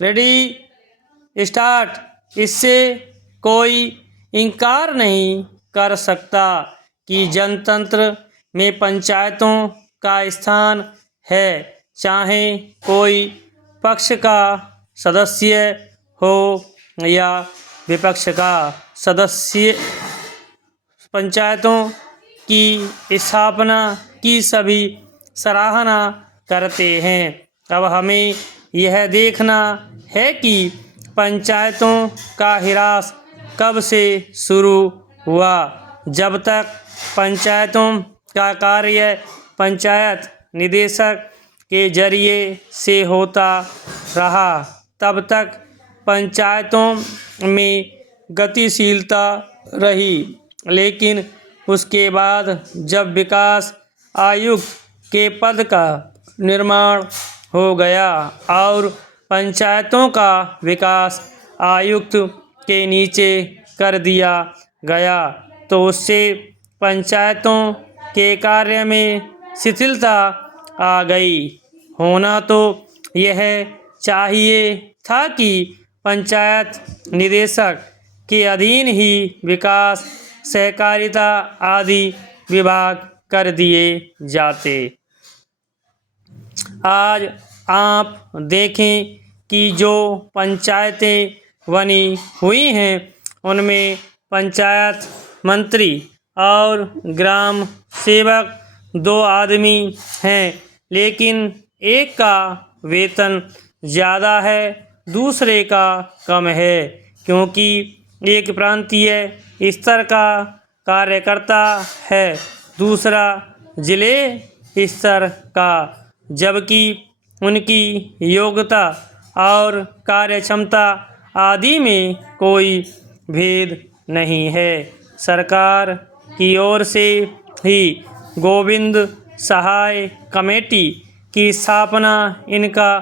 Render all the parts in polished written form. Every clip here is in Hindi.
Ready start. इससे कोई इनकार नहीं कर सकता कि जनतंत्र में पंचायतों का स्थान है, चाहे कोई पक्ष का सदस्य हो या विपक्ष का सदस्य। पंचायतों की स्थापना की सभी सराहना करते हैं। अब हमें यह देखना है कि पंचायतों का ह्रास कब से शुरू हुआ। जब तक पंचायतों का कार्य पंचायत निदेशक के जरिए से होता रहा, तब तक पंचायतों में गतिशीलता रही। लेकिन उसके बाद जब विकास आयुक्त के पद का निर्माण हो गया और पंचायतों का विकास आयुक्त के नीचे कर दिया गया, तो उससे पंचायतों के कार्य में शिथिलता आ गई। होना तो यह चाहिए था कि पंचायत निदेशक के अधीन ही विकास, सहकारिता आदि विभाग कर दिए जाते। आज आप देखें कि जो पंचायतें बनी हुई हैं उनमें पंचायत मंत्री और ग्राम सेवक 2 आदमी हैं, लेकिन एक का वेतन ज़्यादा है, दूसरे का कम है, क्योंकि एक प्रांतीय स्तर का कार्यकर्ता है, दूसरा जिले स्तर का, जबकि उनकी योग्यता और कार्यक्षमता आदि में कोई भेद नहीं है। सरकार की ओर से ही गोविंद सहाय कमेटी की स्थापना इनका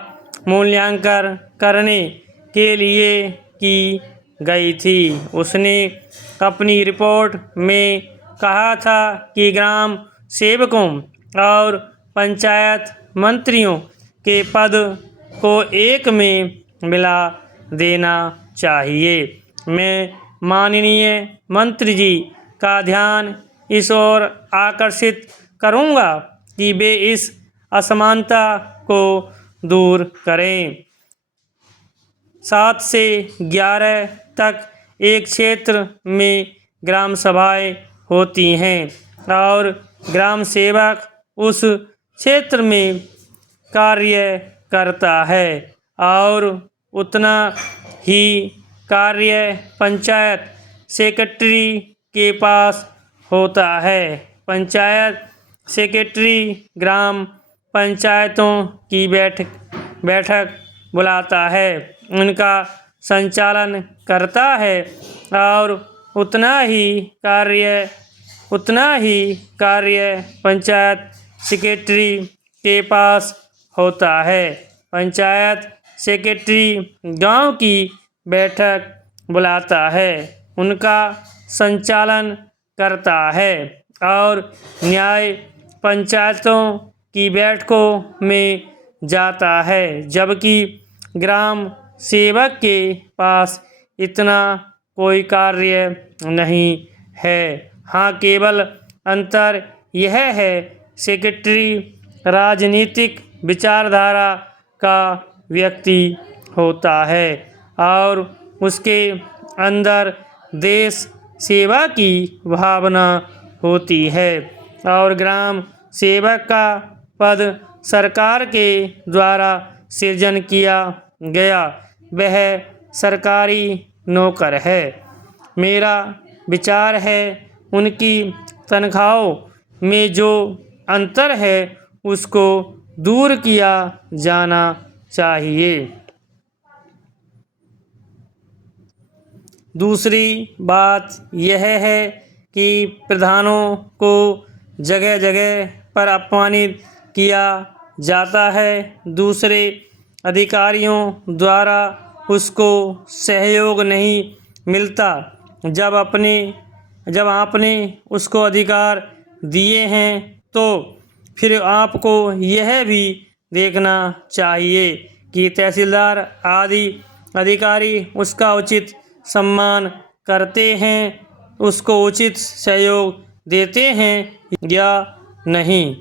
मूल्यांकन करने के लिए की गई थी। उसने अपनी रिपोर्ट में कहा था कि ग्राम सेवकों और पंचायत मंत्रियों के पद को एक में मिला देना चाहिए। मैं माननीय मंत्री जी का ध्यान इस ओर आकर्षित करूंगा कि वे इस असमानता को दूर करें। 7 से 11 तक एक क्षेत्र में ग्राम सभाएं होती हैं और ग्राम सेवक उस क्षेत्र में कार्य करता है और उतना ही कार्य पंचायत सेक्रेटरी के पास होता है। पंचायत सेक्रेटरी ग्राम पंचायतों की बैठक बुलाता है, उनका संचालन करता है और उतना ही कार्य पंचायत सेक्रेटरी के पास होता है। पंचायत सेक्रेटरी गांव की बैठक बुलाता है, उनका संचालन करता है और न्याय पंचायतों की बैठकों में जाता है, जबकि ग्राम सेवक के पास इतना कोई कार्य नहीं है। हाँ, केवल अंतर यह है, सेक्रेटरी राजनीतिक विचारधारा का व्यक्ति होता है और उसके अंदर देश सेवा की भावना होती है और ग्राम सेवक का पद सरकार के द्वारा सृजन किया गया, वह सरकारी नौकर है। मेरा विचार है, उनकी तनख्वाहों में जो अंतर है उसको दूर किया जाना चाहिए। दूसरी बात यह है कि प्रधानों को जगह जगह पर अपमानित किया जाता है, दूसरे अधिकारियों द्वारा उसको सहयोग नहीं मिलता। जब आपने उसको अधिकार दिए हैं तो फिर आपको यह भी देखना चाहिए कि तहसीलदार आदि अधिकारी उसका उचित सम्मान करते हैं, उसको उचित सहयोग देते हैं या नहीं।